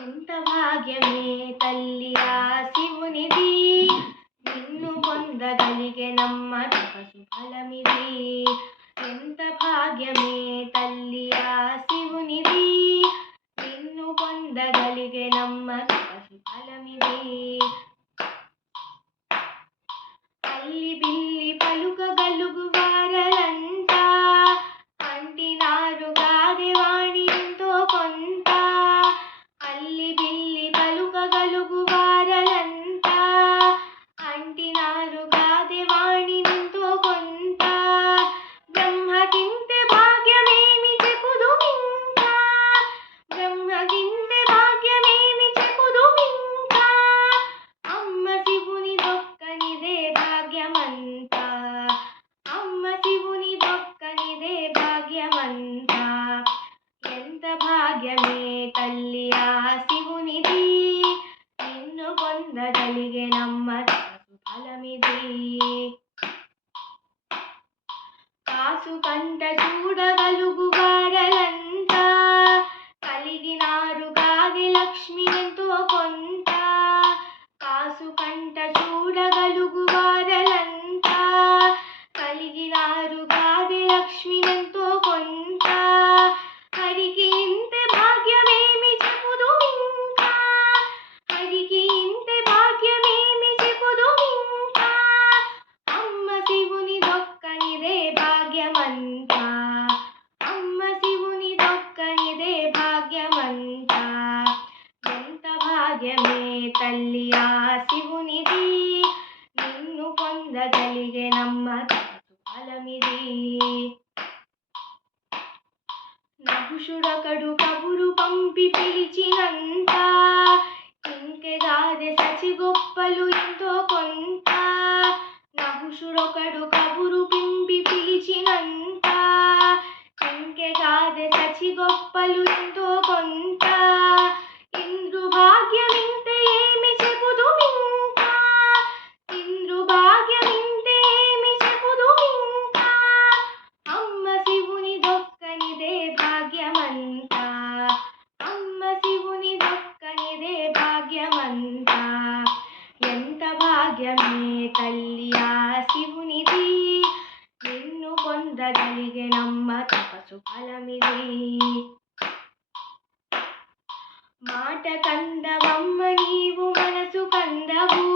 ఎంత భాగ్యమే తల్లి ఆ శివునిది, నిన్ను పొందగలిగెనమ్మ తపసు ఫలమిది. ఎంత భాగ్యమే తల్లి ఆ శివునిది, నిన్ను పొందగలిగెనమ్మ తపసు ఫలమిది. అల్లి బిల్లి పలుకగలుగు వారలంతా అంటినారు గాదెవాణి ఎంతో కొంత. అల్లి బిల్లి పలుకగలుగు వారలంతా అంటినారు గాదెవాణి ఎంతో కొంత. బ్రహ్మకింతే భాగ్యమేమి చెప్పుదుమింకా, బ్రహ్మకింతే భాగ్యమేమి చెప్పుదుమింకా. అమ్మ శివుని దొక్కనిదే భాగ్యమంతా, అమ్మ శివుని దొక్కనిదే భాగ్యమంతా. ఎంత భాగ్యమే తల్లి ఆ శివునిది, నిన్ను పొందగలిగెనమ్మ తపసు ఫలమిది. కాసు కంట చూడగలుగు వారలంతా కలిగినారు గాది లక్ష్మి ఎంతో కొంత. కాసు కంట చూడగలుగు వారలంతా కలిగినారు గాది లక్ష్మి ఎంతో కొంత. హరికి ఇంతే భాగ్యమేమి చెప్పుదుమింకా, హరికి ఇంతే భాగ్యమేమి చెప్పుదుమింకా. అమ్మ శివుని దొక్కనిదే భాగ్యమంతా, అమ్మ శివుని దొక్కనిదే భాగ్యమంతా. ఎంత భాగ్యమే తల్లి ఆ శివునిది, నిన్ను పొందగలిగెనమ్మ తపసు ఫలమిది. నహుషుడొకడు కబురు పంపి పిలిచినంత, ఇంకెగాదె సచి గొప్పలు ఎంతో కొంత. నహుషుడొకడు కబురు పంపి పిలిచినంత, ఇంకెగాదె సచి గొప్పలు ఎంతో కొంత. ఇంద్రు భాగ్యమింతే ఏమి చెప్పుదుమింకా, ఇంద్రు భాగ్యమింతే ఏమి చెప్పుదుమింకా. అమ్మ శివుని దొక్కనిదే భాగ్యమంతా, అమ్మ శివుని దొక్కనిదే భాగ్యమంతా. ఎంత భాగ్యమే తల్లి ఆ శివునిది, నిన్ను పొందగలిగెనమ్మ తపసు ఫలమిది. మాట కందవమ్మ నీవు మనసు కందవు,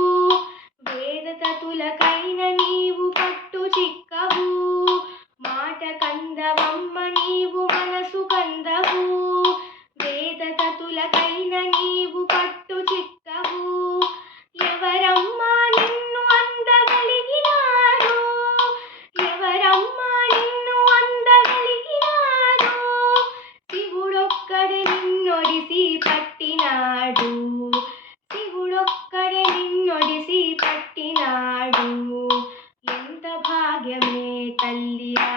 వేద తతులకైన నీవు పట్టు చిక్కవు. మాట కందవమ్మ నీవు మనసు కందవు, వేద తతులకైన నీవు పట్టు చిక్కవు. ఎవరమ్మా నిన్ను అందగలిగినారు, ఎవరమ్మా నిన్ను అందగలిగినారు. శివుడొక్కడే నిన్నొడిసి పట్టినాడు, శివుడొక్కడే నిన్నొడిసి పట్టినాడు. ఎంత భాగ్యమే తల్లి ఆ